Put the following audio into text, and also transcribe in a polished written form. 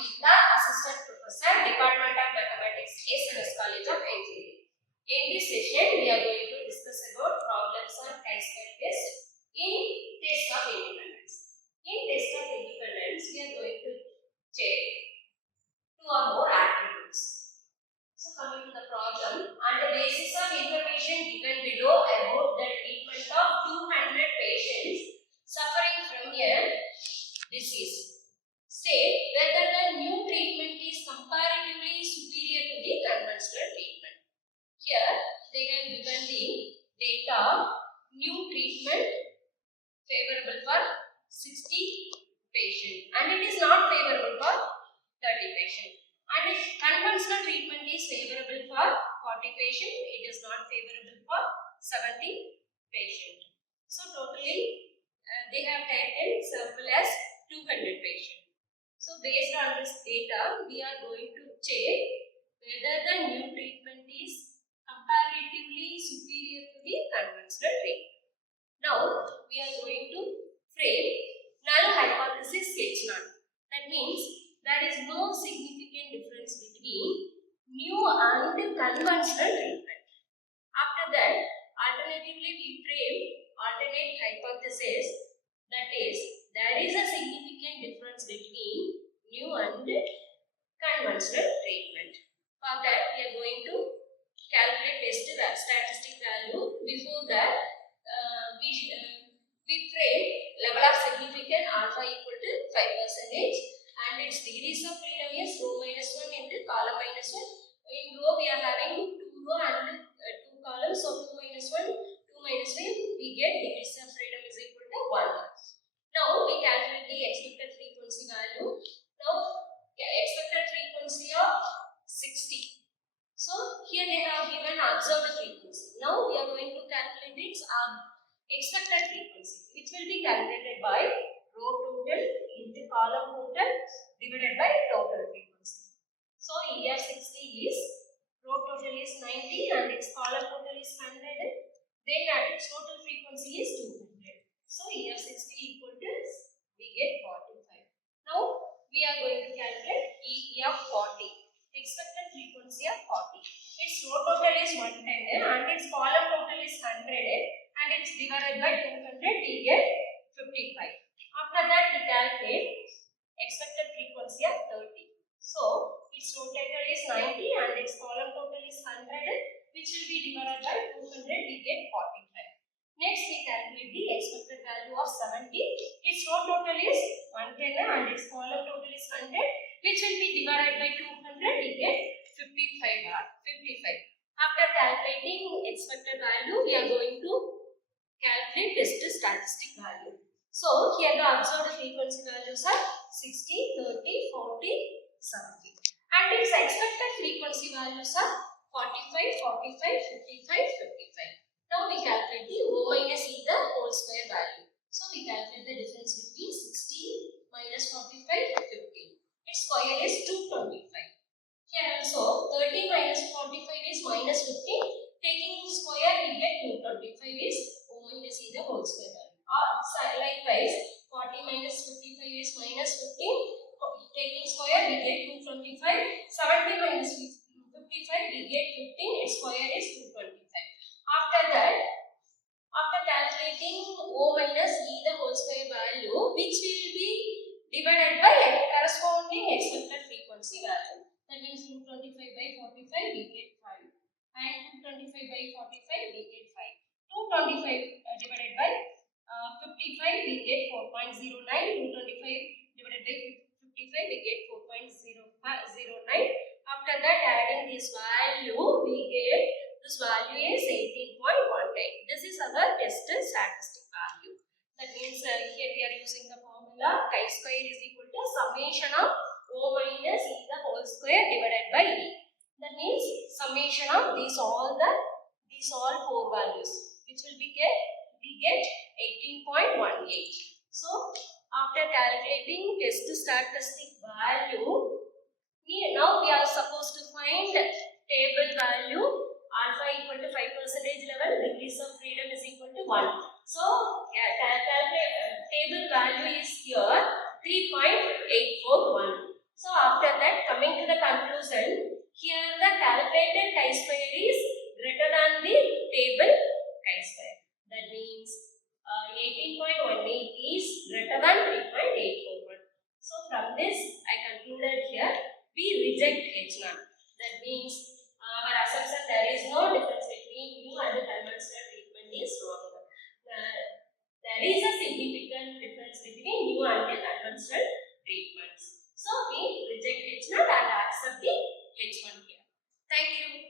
Gita, Assistant Professor, Department of Mathematics, SNS College of Engineering. In this session, we are going to discuss about problems on chi-square test in test of independence. In test of independence, we are going to check two or more attributes. So, coming to the problem, on the basis of information given below about the treatment of 200 patients suffering from a disease, state whether the new treatment is comparatively superior to the conventional treatment. Here, they have given the data: new treatment favorable for 60 patients, and it is not favorable for 30 patients. And if conventional treatment is favorable for 40 patients, it is not favorable for 70 patients. So totally they have taken sample as 200 patients. So based on this data, we are going to check whether the new treatment is comparatively superior to the conventional treatment. Now we are going to frame null hypothesis H0. That means there is no significant difference between new and conventional treatment. After that, alternatively we frame alternate hypothesis, that is, there is a significant difference between new and conventional treatment. For that, we are going to calculate test statistic value. Before that, we frame level of significance alpha equal to 5%. And its degrees of freedom is rho minus 1 into column minus 1. In row we are having 2 row and 2 columns, so 2 minus 1, 2 minus 5, we get degrees of freedom is equal to 1. Now we calculate the expected frequency value. Now expected frequency of 60. So here they have given observed frequency. Now we are going to calculate its expected frequency, which will be calculated by row total into column total divided by total frequency. So here 60 is, row total is 90 and its column total is 100. Then its total frequency is 200. So here 60 equal to, we get 45. Now we are going to calculate E of 40. Expected frequency of 40. Its row total is 110 and its column total is 100 and it's divided by 200, we get 55. After that, we calculate expected frequency of 30. So, its row total is 90 and its column total is 100, which will be divided by 200, we get 45. Next, we calculate the expected value of 70. Its row total is 110 and its column total is 100, which will be divided by 200, we get 55. After calculating expected value, we are going to calculate test statistic value. So, here the observed frequency values are 60, 30, 40, 70. And its expected frequency values are 45, 45, 55. Now, we calculate the rho minus E the whole square value. So, we calculate the difference between 60 minus 45, 50. Its square is 225. Here also, 30 minus 45 is minus 15. Taking square, we get 225 is rho minus E the whole square value. Likewise, 40 minus 55 is minus 15. Taking square, we get 225. 70 minus 55, we get 15. Its square is 225. After that, after calculating O minus E the whole square value, which will be divided by corresponding expected frequency value. That means 225 by 45, we get 5. And 225 by 45, we get 5. 225 divided by 55, we get 4.09. 225 divided by 55, we get 4.09. After that, adding this value, we get this value is 18.19. This is our test statistic value. That means here we are using the formula chi-square is equal to summation of O minus E the whole square divided by E. That means summation of these all 4 values, which will be we get 18.18. So, after calculating test statistic value, now we are supposed to find table value alpha equal to 5% level, degrees of freedom is equal to 1. So, table value is here 3.841. So, after the conclusion, here the calculated chi-square is greater than the table chi-square. That means 18.18 is greater than 3.841. So from this I concluded here we reject H0. That means our assumption there is no difference between mu and the conventional treatment is wrong. There is a significant difference between mu and the conventional treatments. So we reject H0 and accept the H1 here. Thank you.